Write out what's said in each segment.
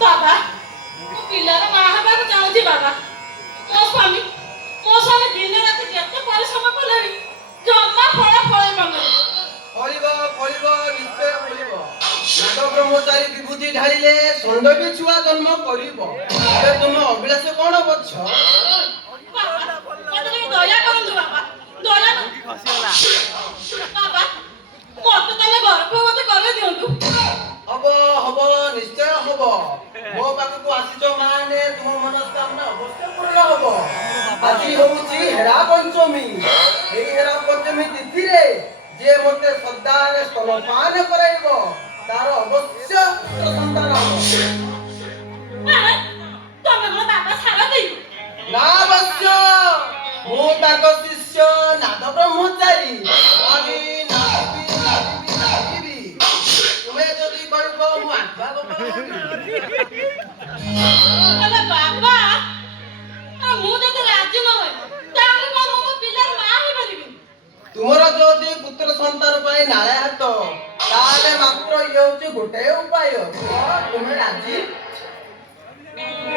बाबा पिलार माँ हबार चाहूँ बाबा मो स्वामी दिन रात केते परिश्रम कले जम्मा फल फल मंगल फलिब निश्चय फलिब नाथ ब्रह्मचारी विभूति ढालिले षण्ड भी छुआ जन्म करिब ए तुम अभिलाष कोन बच्छ दया करंतु बाबा दया बाबा मत तने गर्भवती कर दियंतु हब निश्चय हब मो पाखकु आसीचो माने तुम मनस्कामना अवश्य पूर्ण हब আজি होउची हेरा पंचमी एई हेरा पंचमी तिथि रे जे मते श्रद्धारे स्तनपान कराइबो तार अवश्य सन्तान हब तमे मो बाबा सारा देई ना अवश्य मो ताक शिष्य नाद ब्रह्मचारी आगे नादिबी तुम्हें जदि करिबो मु आत्मा अरे बाबा मु जदि राजी न होय ताले कोन मो पिलार मां ही बनिबी तुमर जदि पुत्र संतान पाई नाळे हात ताले मात्र इयोची गोटे उपाय तुमे राजी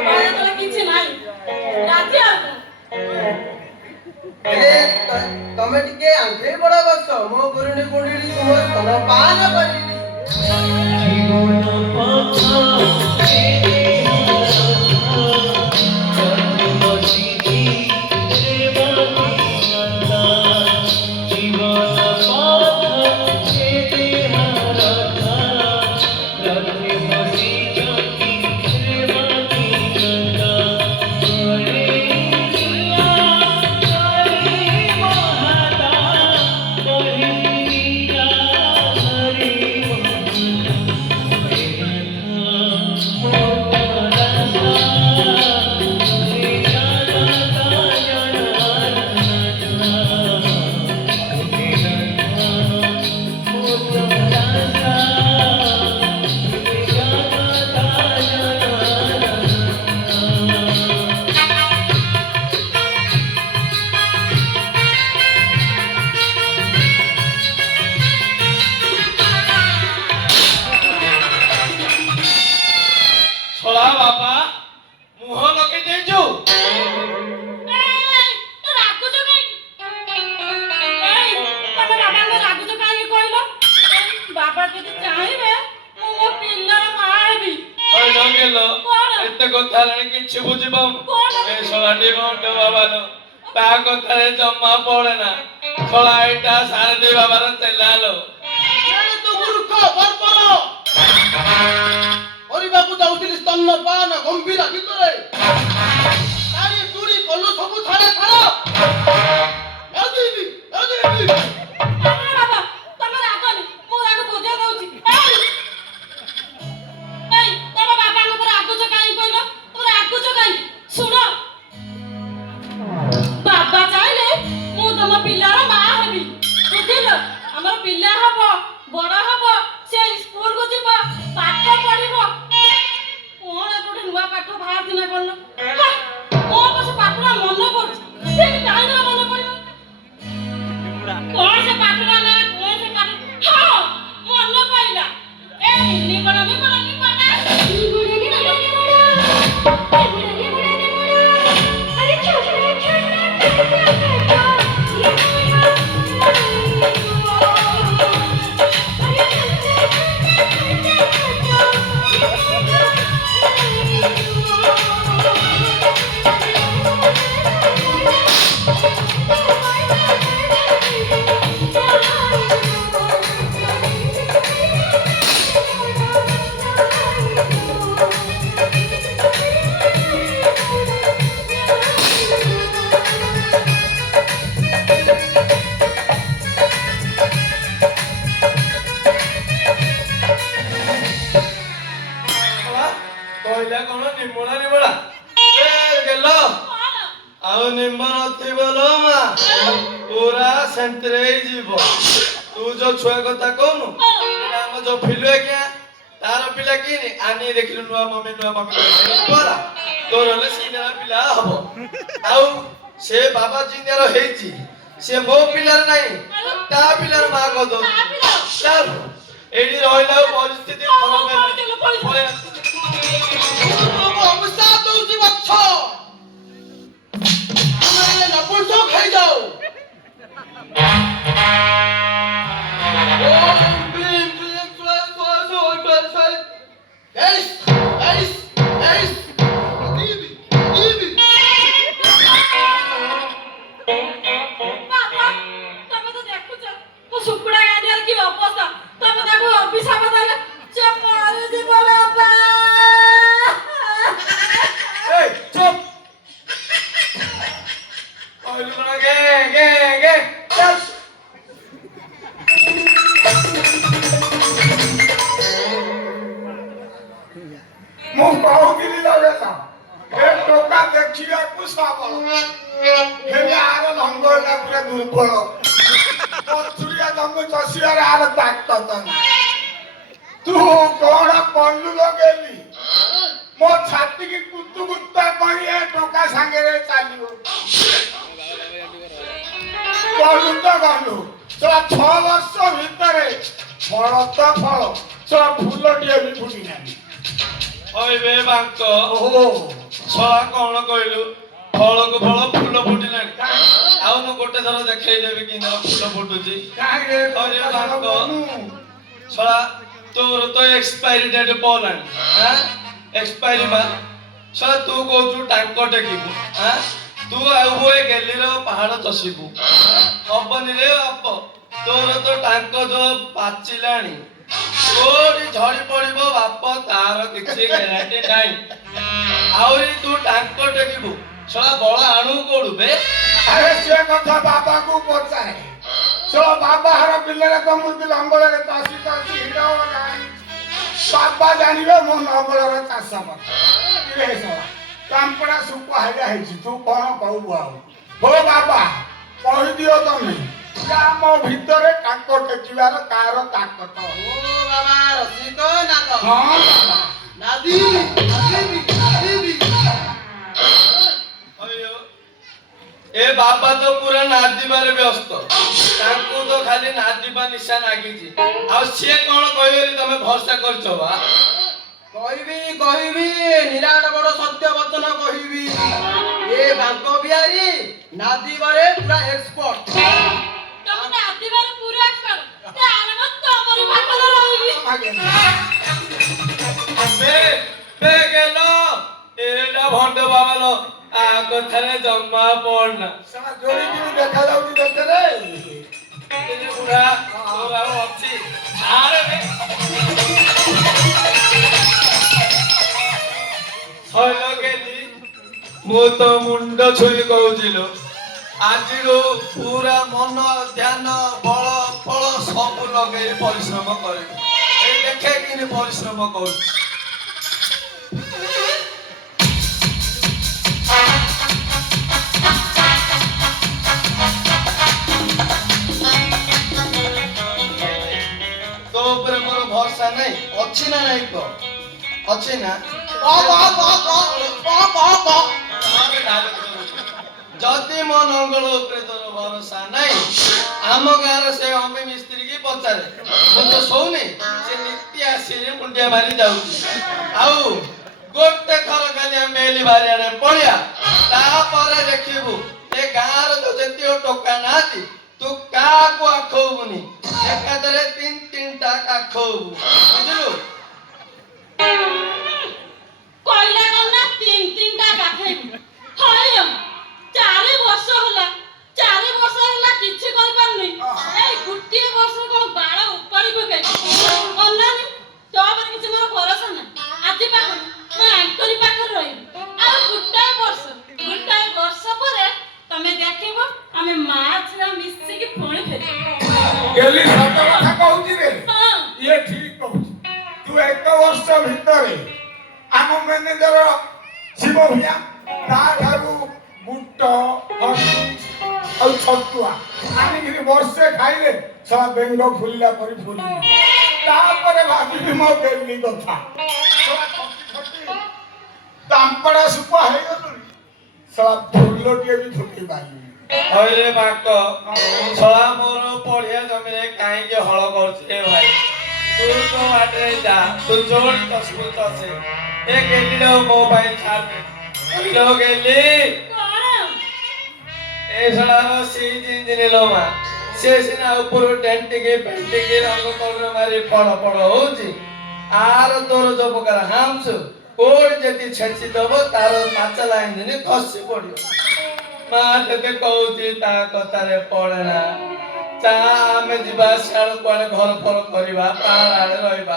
उपाय तले किछि नाही राजी आ तमे टिके आंखे बड़ बस मो गुरुनी कुंडली तुम स्तनपान करिबी जीवन पथा एते कथा रे किछि बुझिबम ए सोलाडी मोंड बाबानो ता कथा रे जम्मा पड़े ना छोला एटा सारदी बाबार चलालो ए तो मूर्ख बर्बर ओरी बाबू जाउतिली स्तन्नपान गंभीर ভিতরে तारी तुरी कल्लु सबु थारे थारो नदीबी बाबा तमे रागनी मो राग बुझा दउची सुनो बाबा चाहले मु तम पिलार मां हेबी बुझिल हमर पिला हबो बड़ हबो से स्कूल को जीव पाठ पढ़िबो कोन एतोटे नुवा पाठ बाहर दिना करलो ओ बस पाठरा मन पड़ से काहे ना मन पड़िबो कोन से पाठरा ना कोन से पाठ हां मन पाइला ए नी बड़ा नी बड़ा नी बड़ा नी बुढ़े नी बड़ा नी बड़ा ସେମିତିରେ ହେଇଯିବ। ତୁ ଯୋଉ ଛୁଆ କଥା କହୁନୁ ଆମ ଯୋଉ ଫିଲୁ ଆଜ୍ଞା ତାର ପିଲା କିନି ଆନି ଦେଖିଲୁ ନୂଆ ମମି ପରା ତୋର ହେଲେ ସିନିୟର ପିଲା ହବ। ଆଉ ସେ ବାବା ଜିନିୟର ହେଇଛି ସେ ମୋ ପିଲାର ନାହିଁ ତା ପିଲାର ମା କଦ ଚାଲ ଏଇଠି ରହିଲା ପରିସ୍ଥିତି ଅବସ୍ଥା ଦଉଛି ଗଛ ଆମେ ନପୁଂସ ଖାଇଯାଉ। ବାବା ତମେ ତ ଦେଖୁଛ ତ ସୁକୁଡା ଗାଡ଼ିଆର କି ଅବସ୍ଥା ତମେ ତାକୁ ଅଭିଶାପ ଦେଲେ ସେ ମରିଯିବ ବାବା। এই চুপ কইলু না গে গে গে চল ମୁଁ କହୁଥିଲି ଲଗେଇଲା ଏ ଟୋକା ଦେଖିବାକୁ ସବଳ ହେଲେ ଆର ଲଙ୍ଗଳଟା ପୁରା ଦୁର୍ବଳ ପଥୁରିଆ ଜମି ଚଷିବାରେ ଆର ତାକତ ନାହିଁ। ତୁ କଣ କଲୁ ଲଗେଇଲି ମୋ ଛାତିକି କୁତୁ କୁତା କରି ଏ ଟୋକା ସାଙ୍ଗରେ ଚାଲିବ ଗଲୁ ତ ଗଲୁ 6 ବର୍ଷ ଭିତରେ ଫଳ ତ ଫଳ ଫୁଲଟିଏ ବି ଫୁଟିଲାନି। ওইবে বাঙ্ক ଓହୋ ছড়া কଣ কইলু ফলକୁ ফଳ ফুল ফুଟିଲାଣି ଆଉ ମୁଁ ଗୋଟେ ଥର ଦେଖେଇ ଦେବି କି ଫୁଲ ଫୁଟୁଛି। କାହିଁରେ ଅରେ ବାଙ୍କ ছড়া তোর তো এক্সপায়ারি ডেট পলাଣି হ্যাঁ এক্সপায়ারি মা ছড়া তু কହୁଛୁ ଟାଙ୍କ ଟେକିବୁ হ্যাঁ ତୁ ଆଉ ଏ ଗେଲିର ପାହାଡ ଚଷିବୁ ହବନି ରେ ବାପ ତୋର ତ ଟାଙ୍କ ଯୋ ପାଚିଲାଣି କୋଉଠି ଝଡି ପଡିବ ବାପ ତାର କିଛି ଗ୍ୟାରେଣ୍ଟି ନାହିଁ। ଆହୁରି ତୁ ଟାଙ୍କ ଟେକିବୁ ଶଳା ବଳ ଆଣୁ କୋଉଠୁ ବେ? ଆରେ ସେ କଥା ବାବାକୁ ପଚାରେ ବାବା ହର ବିଲରେ ତ ମୁଁ ଲଙ୍ଗଳରେ ଚାଷି ଚାଷି ହିଡ଼ ନାହିଁ ବାବା ଜାଣିବେ ମୋ ଲଙ୍ଗଳର ଚାଷ କଥା କାମ୍ପଡ଼ା ଶୁଖୁଆ ହେଲେ ହେଇଛି ତୁ କଣ କହୁ ଆଉ ହୋ ବାବା କହିଦିଅ ତମେ ଆମ ଭିତରେ ଟାଙ୍କ ଟେକିବାର କାହାର ତାକତ। ଓ ବାବା ରସିକ ନାଦ ହଁ ବାବା ନାଦି ନାଦି ଅಯ್ୟୋ ଏ ବାବା ତ ପୁରା ନାଦିବାରେ ବ୍ୟସ୍ତ ତାଙ୍କୁ ତ ଖାଲି ନାଦିବା ନିଶା ଲାଗିଛି ଆଉ ସିଏ କଣ କହିବେ ବୋଲି ତମେ ଭରସା କରିଛ ବା? କହିବି ନିରାଟ ବଡ ସତ୍ୟ ବଚନ କହିବି ଏ ବାଙ୍କ ବିହାରୀ ନାଦିବାରେ ପୁରା ଏକ୍ସପର୍ଟ। ତମେ ନାଦିବାରେ ପୁରା ଏକ୍ସପର୍ଟ ତାହେଲେ ମୁଁ ତମରି ପାଖରେ ରହିବି। ବେ ବେ ଗେଲ ଏଟା ଭଣ୍ଡ ବାବାଲ ଆ କଥାରେ ଜମା ପଡନା ଯୋଡ଼ିକି ଦେଖାଯାଉଛି ଦେଖରେ ପୁରା ତୋର ଆଉ ଅଛି ଆରେ ବେ ହଲୋ ଗେଲି ମୁଁ ତ ମୁଣ୍ଡ ଛୁଇଁ କହୁଥିଲୁ ଆଜିରୁ ପୁରା ମନ ଧ୍ୟାନ ବଳ ଫଳ ସବୁ ଲଗେଇ ପରିଶ୍ରମ କରିବୁ ଏଇ ଦେଖେ କିନି ପରିଶ୍ରମ କରୁଛି। ତୋ ଉପରେ ମୋର ଭରସା ନାହିଁ ଅଛି ନା ନାହିଁ କହ ଅଛି ନା ଯଦି ମୋ ନଙ୍ଗଳ ଉପରେ ତୋର ଭରସା ନାହିଁ ଆମ ଗାଁର ସେ ଅମି ମିସ୍ତ୍ରୀ କି ପଚାରେ ମୁଁ ତ ଶୋଉନି ସେ ନିତ୍ୟ ଆସିରେ ମୁଣ୍ଡିଆ ମାରି ଯାଉଛି ଆଉ ଗୋଟେ ଥର ଖାଲି ଆମେ ଏଲି ବାରିଆଡେ ପଳିଆ ତାପରେ ଦେଖିବୁ ଏ ଗାଁର ତ ଯେତିକ ଟୋକା ନାହାନ୍ତି ତୁ କାହାକୁ ଆଖଉବୁନି ଏକାଥରେ 3-3ଟା ଆଖଉବୁ ବୁଝିଲୁ। କହିଲା କଣ ନା 3-3ଟା ଗାଧେଇବୁ ହଇଲ 4 ବର୍ଷ ହେଲା କିଛି କରିପାରୁନି ଏଇ ଗୋଟିଏ ବର୍ଷ କଣ ବାଳ ଉପାଡ଼ି ପକେଇ ଅନାନି ତୋ ଉପରେ କିଛି ମୋର ଭରସା ନାହିଁ ଆଜି ପାଖରୁ ମୁଁ ଆଙ୍କରି ପାଖରେ ରହିବି ଆଉ ଗୋଟାଏ ବର୍ଷ ପରେ ତମେ ଦେଖିବ ଆମେ ମା ଛୁଆ ମିଶିକି ପୁଣି ଫେରିବୁ। ଗେଲି ସତ କଥା କହୁଛି ରେ ହଁ ଇଏ ଠିକ କହୁଛି ତୁ 1 ବର୍ଷ ଭିତରେ ଆମ ମ୍ୟାନେଜର ଶିବ ଭୂୟା ତା ଠାରୁ ବୁଟ ହର୍ଷି ଆଉ ଛତୁଆ ଆଣିକିରି ବର୍ଷେ ଖାଇଲେ ଶଳା ବେଙ୍ଗ ଫୁଲିଲା ପରି ଫୁଲିଲେ। ତାପରେ ଭାବିଲି ମୋ ବେଲି କଥା ଶଳା ଖଟି ଖଟି ତାମ୍ପଡ଼ା ଶୁଖୁଆ ହେଇଗଲୁଣି ଶଳା ଫୁଲଟିଏ ବି ଫୁଟେଇ ପାରିଲିନି। ହଇରେ ବାଙ୍କ ଶଳା ମୋର ପଢିଆ ଜମିରେ କାହିଁକି ହଳ କରୁଛି ଏ ଭାଇ ତୁ ତୋ ବାଟରେ ଯା ତୁ ଯୋଉଠି ତସକୁ ତସେ ଏ ଗେଲିଟା ମୋ ପାଇଁ ଛାଡେ ଲୋ ଗେଲି କଣ ଏ ଶଳାର ସେଇ ଜିନିଷ ଲୋ ମା ସେ ସିନା ଉପରୁ ଟେଣ୍ଟିକି ପେଣ୍ଟିକି ରଙ୍ଗ କଲର ମାରି ଫଳ ଫଳ ହଉଛି ଆର ତୋର ଯୋଉ ପ୍ରକାର ହାମସୁ କୋଉଠି ଯଦି ଛେଚି ଦବ ତାର ମାଛ ଲାଇନ ଦିନେ ଖସି ପଡିବ। ମା ତତେ କହୁଛି ତା କଥାରେ ପଡେ ନା ଚା ଆମେ ଯିବା ସିଆଡେ କୁଆଡେ ଘର ଫର କରିବା ପାହାଡ ଆଡେ ରହିବା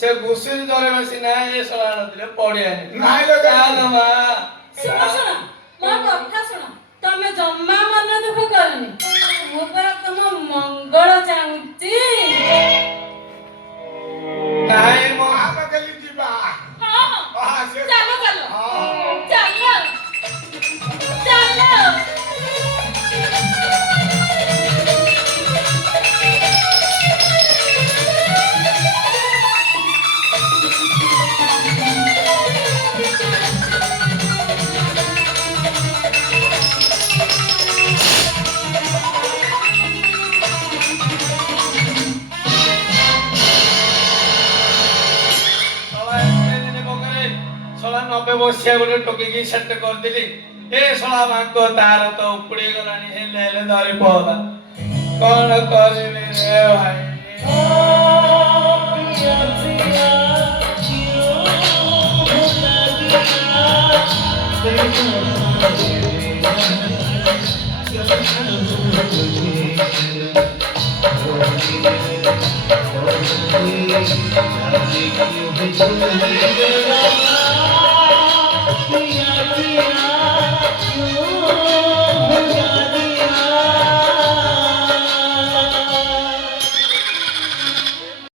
ସେ ଘୁଷୁରି ଧରିବା ସିନା ଏ ଶଳା ନଥିଲେ ପଡିଆନି ନାଇଁ ଲୋ ଚାଲ ମା ଶୁଣ ଶୁଣ ମୋ କଥା ଶୁଣ ତମେ ଜମା ମନ ଦୁଃଖ କରନି ମୁଁ ପରା ତମ ମଙ୍ଗଳ ଚାହୁଁଛି। ନାଇଁ ମୋ ଆମେ ଗେଲି ଯିବା ହଁ ହଁ ଚାଲ ଚାଲ ଚାଲ ଚାଲ ଶଳା ଏତେ ଦିନ ପକରେ ଶଳା 90 ବର୍ଷିଆ ଗୋଟେ ଟୋକିକି ସେଟ୍ କରିଦେଲି ଏ ଶଳା ମାଙ୍କ ତାର ତ ଉପୁଡି ଗଲାଣି ହେଲେ ହେଲେ ଧରି ପଡଲା କଣ କରିବି ରେ ଭାଇ Thank you.